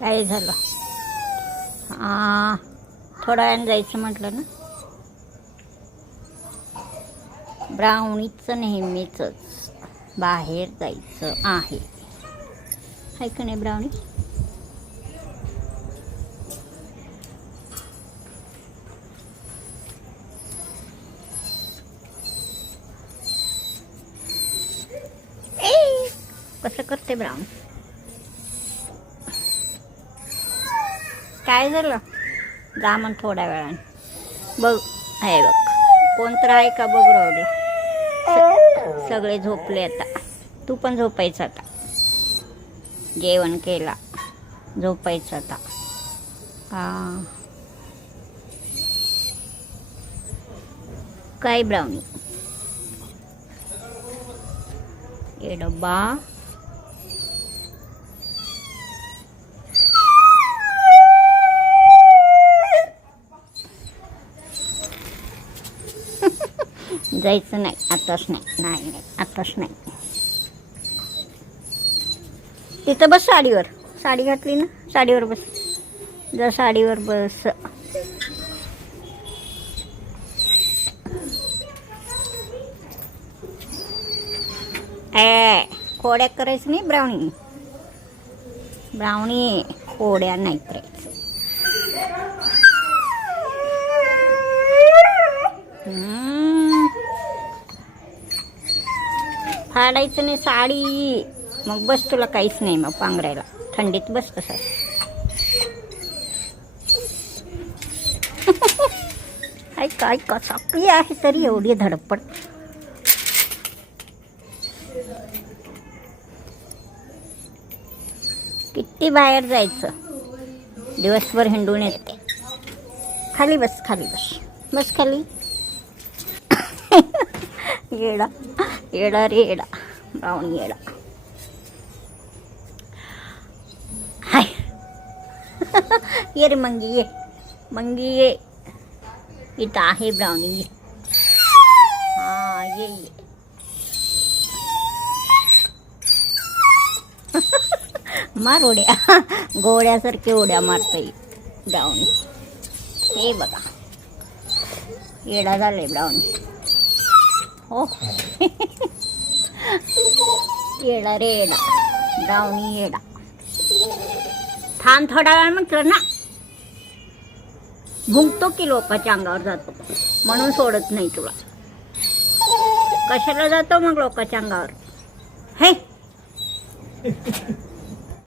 काय झालं? थोड्या वेळानं जायचं म्हटलं ना. ब्राउनीचं नेहमीच बाहेर जायचं आहे. हाय का नाही ब्राउनी? कसं करते ब्राउन? काय झालं? जा मग थोड्या वेळाने. बघ आहे बघ, कोण तर आहे का बघ राहुल. सगळे झोपले आता. तू पण झोपायचं आता. जेवण केला, झोपायचं आता. काय ब्राउनी? ये डब्बा जायचं नाही आताच. नाही आताच नाही. तिथं बस साडीवर. साडी घातली ना, साडीवर बस. जा साडीवर बस. खोड्या करायचं नाही ब्राउनी. ब्राउनी खोड्या नाही करायचं. फाडायचं नाही साडी. मग बस, तुला काहीच नाही मग पांघरायला. थंडीत बस तसं. काय कसापी आहे तरी एवढी धडपड. किती बाहेर जायचं, दिवसभर हिंडून येते. खाली बस, खाली बस, बस खाली. येडा येडा रे येडा, ब्राउनी येडा. हाय. ये रे मंगी, ये मंगी, ये. इथं आहे ब्राउनी, ये. ये. मार उड्या. घोड्यासारखी उड्या मारता येईल ब्राउनी. हे बघा, येडा झाले ब्राउनी. हो. येडा रे येडा, ब्राउनी येडा. थांब थोडा वेळ म्हटलं ना. भुंकतो की लोकांच्या अंगावर जातो म्हणून सोडत नाही तुला. कशाला जातो मग लोकांच्या अंगावर? हे